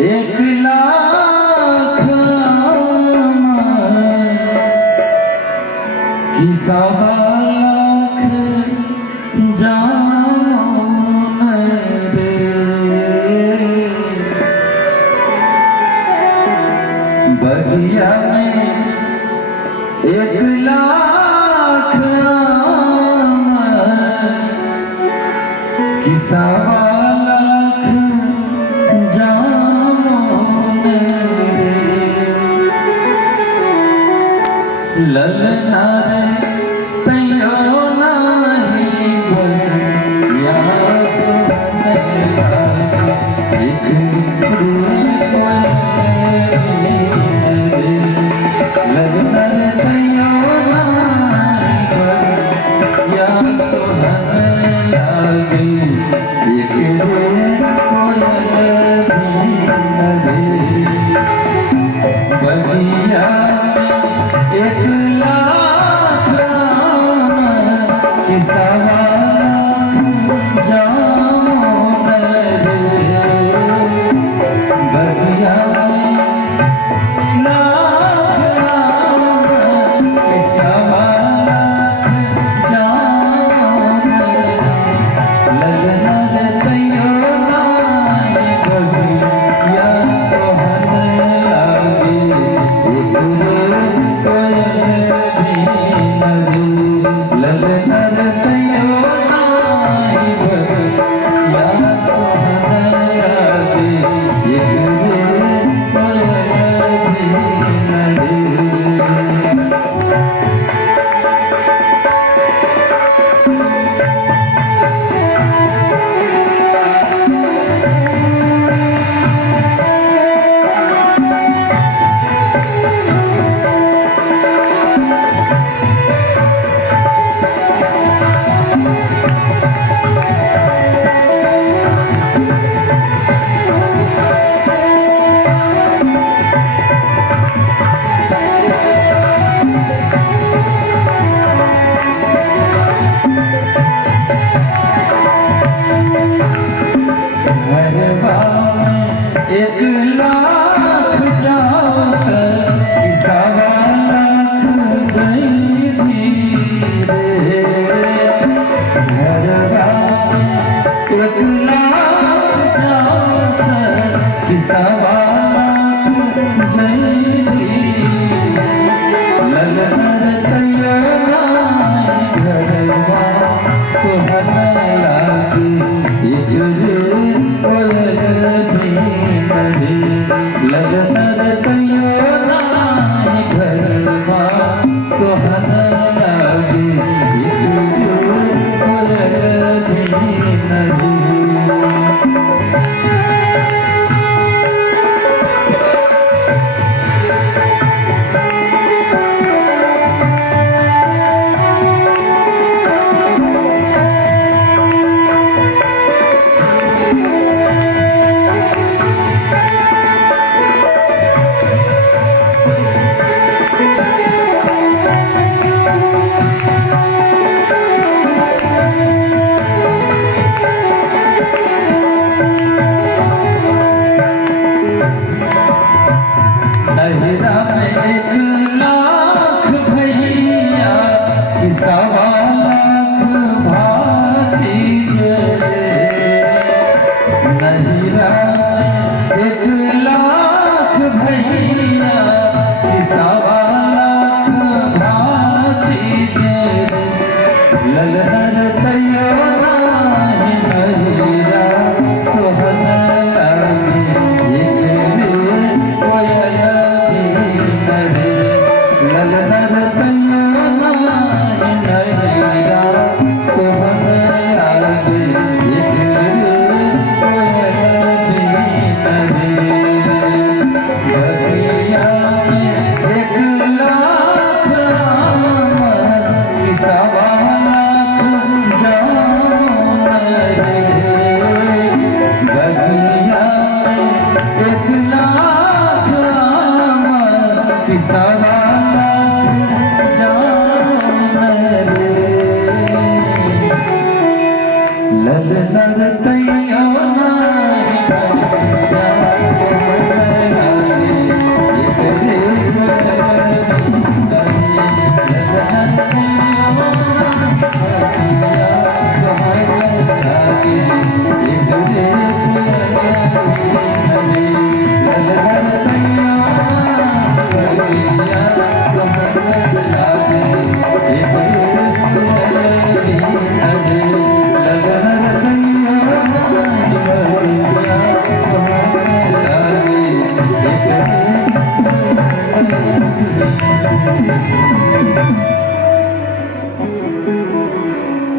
एक लाख की सवा लाख जान रे बगिया में एक लाख की सवा लाख जान रे ललना रे तैयो नहीं बगिया सुने एक ललना रे तैयो नहीं बगिया सुने लागे एक बगिया एक लाख की सवा लाख जान रे बगिया लाख की सवा लाख जान ललना रे तैयो नाई बगिया सोहन लागे एक ललना रे तैयो नाई बगिया सोहन लागे एक एक लाख जाकर की सवा लाख जई धीरे घरवा एक लाख जाकर की सवा लाख जई धीरे ललना रे तैयो नाई घरवा सोहन लागे एक ललना रे तैयो नाई घरवा सोहन लागे नहिरा में एक लाख भैया की सवा लाख भातीजे नहिरा में